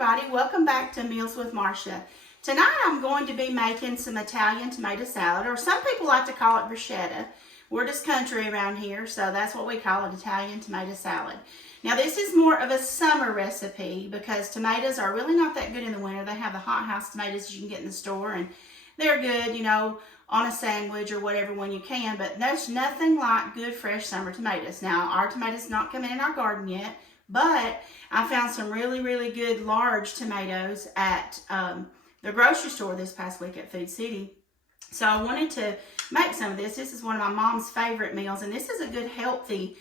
everybody, welcome back to Meals with Marcia. Tonight I'm going to be making some Italian tomato salad, or some people like to call it bruschetta. We're just country around here, so that's what we call it, Italian tomato salad. Now this is more of a summer recipe because tomatoes are really not that good in the winter. They have the hot house tomatoes you can get in the store, and they're good, you know, on a sandwich or whatever when you can, but there's nothing like good fresh summer tomatoes. Now our tomatoes not come in our garden yet, but I found some really good large tomatoes at the grocery store this past week at Food City. So I wanted to make some of this. This is one of my mom's favorite meals, and this is a good healthy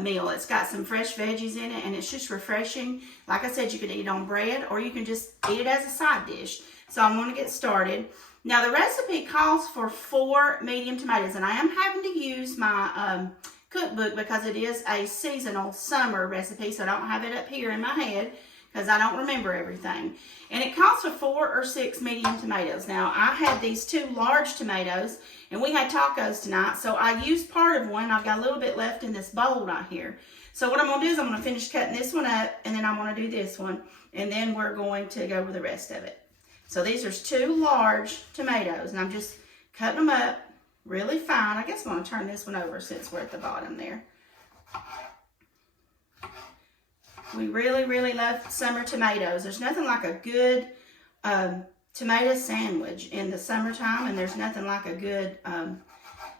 meal. It's got some fresh veggies in it, and it's just refreshing. Like I said, you can eat it on bread, or you can just eat it as a side dish. So I'm going to get started. Now the recipe calls for 4 medium tomatoes, and I am having to use my cookbook because it is a seasonal summer recipe, so I don't have it up here in my head because I don't remember everything. And it calls for 4 or 6 medium tomatoes. Now I had these 2 large tomatoes, and we had tacos tonight, so I used part of one. I've got a little bit left in this bowl right here. So what I'm going to do is I'm going to finish cutting this one up, and then I'm going to do this one, and then we're going to go over the rest of it. So these are 2 large tomatoes, and I'm just cutting them up really fine. I guess I'm going to turn this one over since we're at the bottom there. We really love summer tomatoes. There's nothing like a good tomato sandwich in the summertime, and there's nothing like a good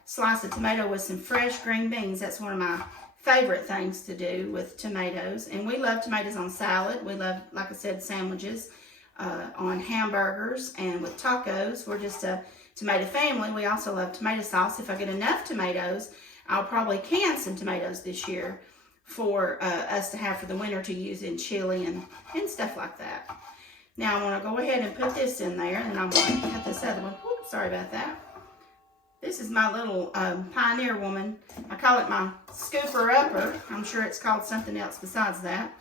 slice of tomato with some fresh green beans. That's one of my favorite things to do with tomatoes. And we love tomatoes on salad. We love, like I said, sandwiches, on hamburgers, and with tacos. We're just a tomato family. We also love tomato sauce. If I get enough tomatoes, I'll probably can some tomatoes this year for us to have for the winter to use in chili and stuff like that. Now I'm going to go ahead and put this in there, and I'm going to cut this other one. Oops, sorry about that. This is my little Pioneer Woman. I call it my scooper upper. I'm sure it's called something else besides that,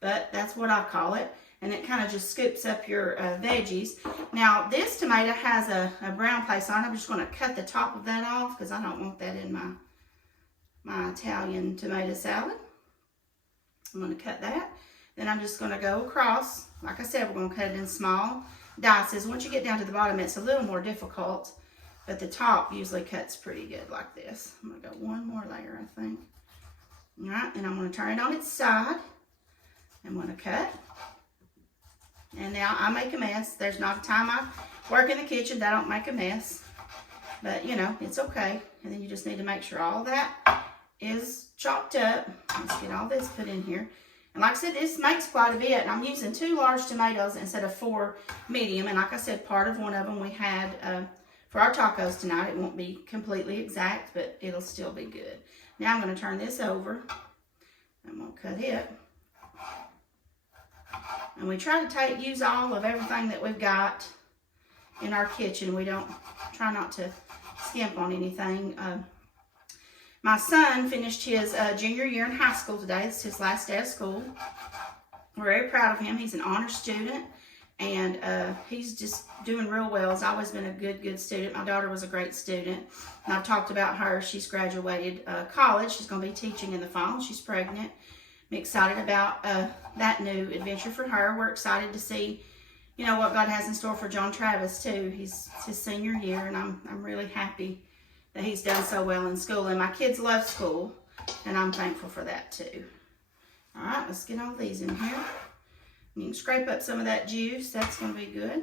but that's what I call it. And it kind of just scoops up your veggies. Now this tomato has a brown place on it. I'm just going to cut the top of that off because I don't want that in my Italian tomato salad. I'm going to cut that. Then I'm just going to go across. Like I said, we're going to cut it in small dices. Once you get down to the bottom, it's a little more difficult, but the top usually cuts pretty good like this. I'm going to go one more layer, I think. All right, and I'm going to turn it on its side. I'm going to cut. And now I make a mess. There's not a time I work in the kitchen that I don't make a mess. But, you know, it's okay. And then you just need to make sure all that is chopped up. Let's get all this put in here. And like I said, this makes quite a bit. And I'm using 2 large tomatoes instead of 4 medium. And like I said, part of one of them we had for our tacos tonight. It won't be completely exact, but it'll still be good. Now I'm going to turn this over. I'm going to cut it. And we try to use all of everything that we've got in our kitchen. We don't try not to skimp on anything. My son finished his junior year in high school today. It's his last day of school. We're very proud of him. He's an honor student, and he's just doing real well. He's always been a good student. My daughter was a great student, and I've talked about her. She's graduated college. She's going to be teaching in the fall. She's pregnant. I'm excited about that new adventure for her. We're excited to see, you know, what God has in store for John Travis too. It's his senior year, and I'm really happy that he's done so well in school. And my kids love school, and I'm thankful for that too. All right, let's get all these in here. You can scrape up some of that juice. That's going to be good.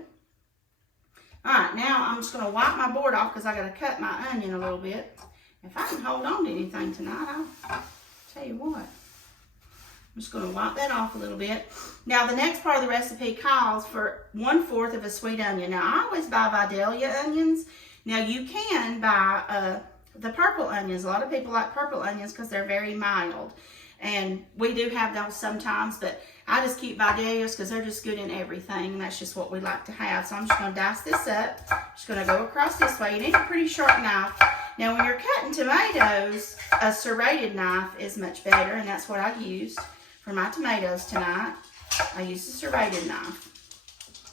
All right, now I'm just going to wipe my board off because I got to cut my onion a little bit. If I can hold on to anything tonight, I'll tell you what. I'm just going to wipe that off a little bit. Now, the next part of the recipe calls for 1/4 of a sweet onion. Now, I always buy Vidalia onions. Now, you can buy the purple onions. A lot of people like purple onions because they're very mild. And we do have those sometimes, but I just keep Vidalias because they're just good in everything. And that's just what we like to have. So I'm just going to dice this up. Just going to go across this way. You need a pretty sharp knife. Now, when you're cutting tomatoes, a serrated knife is much better, and that's what I used for my tomatoes tonight. I used a serrated knife.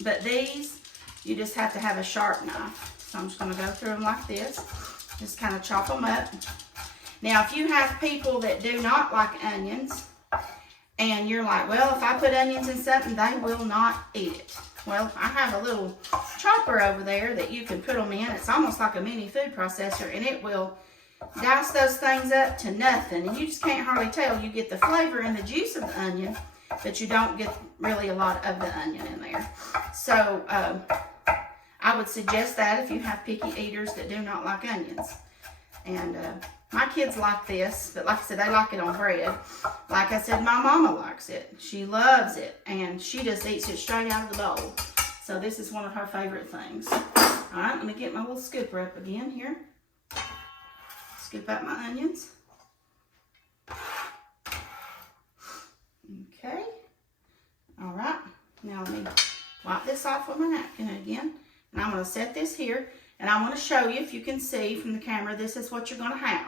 But these, you just have to have a sharp knife. So I'm just going to go through them like this. Just kind of chop them up. Now, if you have people that do not like onions, and you're like, well, if I put onions in something, they will not eat it. Well, I have a little chopper over there that you can put them in. It's almost like a mini food processor, and it will dice those things up to nothing. And you just can't hardly tell. You get the flavor and the juice of the onion, but you don't get really a lot of the onion in there. So I would suggest that if you have picky eaters that do not like onions. And my kids like this, but like I said, they like it on bread. Like I said, my mama likes it. She loves it, and she just eats it straight out of the bowl. So this is one of her favorite things. All right, let me get my little scooper up again here. Scoop out my onions. Okay. All right, now let me wipe this off with my napkin again. And I'm going to set this here. And I want to show you, if you can see from the camera, this is what you're going to have.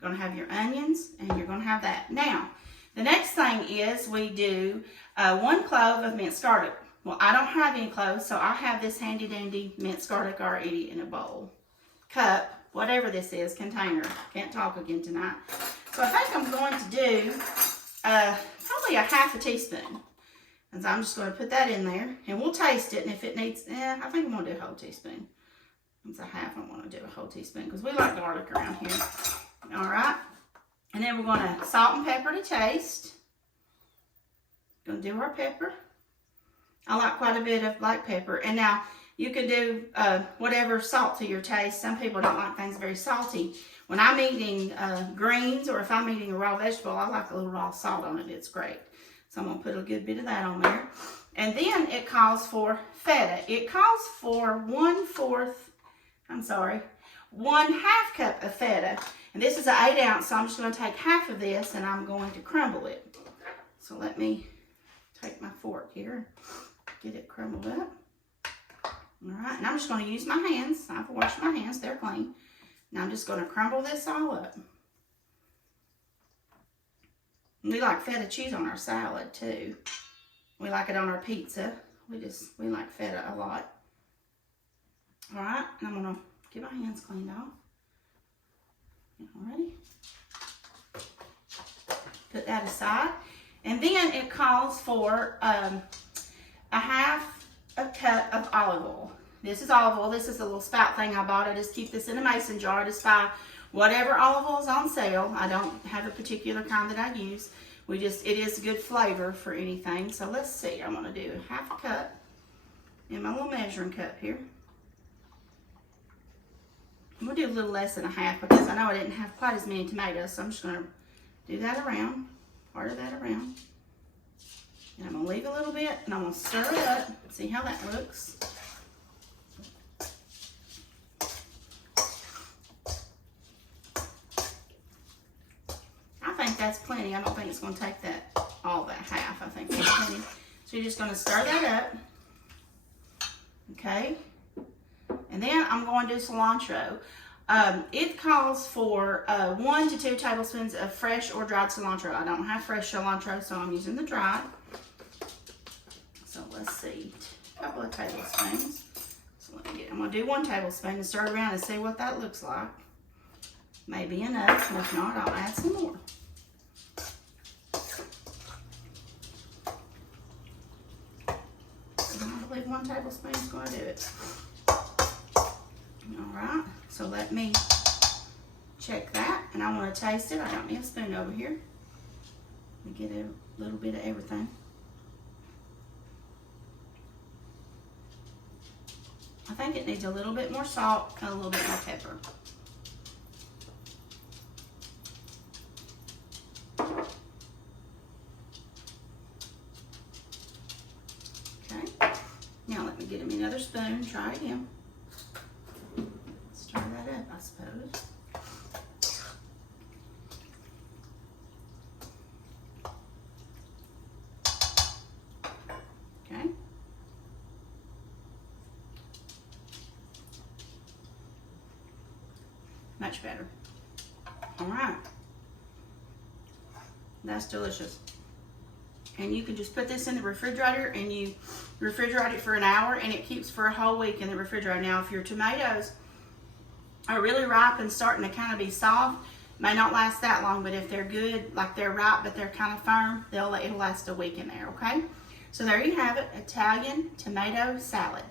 You're going to have your onions, and you're going to have that. Now, the next thing is we do 1 clove of minced garlic. Well, I don't have any cloves, so I have this handy dandy minced garlic already in a bowl, cup, whatever this is, container. Can't talk again tonight. So I think I'm going to do probably a half a teaspoon. And so I'm just going to put that in there, and we'll taste it. And if it needs, I think I'm going to do a whole teaspoon. It's a half. I want to do a whole teaspoon because we like garlic around here. All right. And then we're going to salt and pepper to taste. Going to do our pepper. I like quite a bit of black pepper. And now you can do whatever salt to your taste. Some people don't like things very salty. When I'm eating greens, or if I'm eating a raw vegetable, I like a little raw salt on it. It's great. So I'm going to put a good bit of that on there. And then it calls for feta. It calls for 1/4 cup of feta. And this is an 8 ounce, so I'm just going to take half of this and I'm going to crumble it. So let me take my fork here, get it crumbled up. All right, and I'm just going to use my hands. I've washed my hands, they're clean. Now I'm just going to crumble this all up. We like feta cheese on our salad too. We like it on our pizza. We like feta a lot. All right, and I'm gonna get my hands cleaned off. Alrighty. Put that aside. And then it calls for a half a cup of olive oil. This is olive oil. This is a little spout thing I bought. I just keep this in a mason jar. I just buy whatever olive oil is on sale. I don't have a particular kind that I use. It is good flavor for anything. So let's see. I'm gonna do half a cup in my little measuring cup here. I'm going to do a little less than a half because I know I didn't have quite as many tomatoes, so I'm just going to do that around, part of that around. And I'm going to leave a little bit, and I'm going to stir it up, see how that looks. I think that's plenty. I don't think it's going to take all that half. I think that's plenty. So you're just going to stir that up. Okay. And then I'm going to do cilantro. It calls for 1 to 2 tablespoons of fresh or dried cilantro. I don't have fresh cilantro, so I'm using the dried. So let's see, a couple of tablespoons. So I'm going to do 1 tablespoon and stir around and see what that looks like. Maybe enough, and if not, I'll add some more. I believe 1 tablespoon is going to do it. All right, so let me check that, and I want to taste it. I got me a spoon over here. Let me get a little bit of everything. I think it needs a little bit more salt and a little bit more pepper. Okay, now let me get me another spoon, try again. Stir that up, I suppose. Okay. Much better. All right. That's delicious. And you can just put this in the refrigerator and you refrigerate it for an hour and it keeps for a whole week in the refrigerator. Now, if your tomatoes are really ripe and starting to kind of be soft, May not last that long, but if they're good, like they're ripe but they're kind of firm, it'll last a week in there, okay? So there you have it, Italian tomato salad.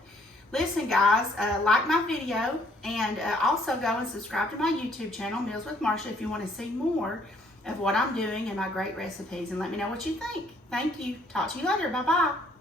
Listen, guys, like my video, and also go and subscribe to my YouTube channel, Meals with Marsha, if you want to see more of what I'm doing and my great recipes, and let me know what you think. Thank you. Talk to you later. Bye-bye.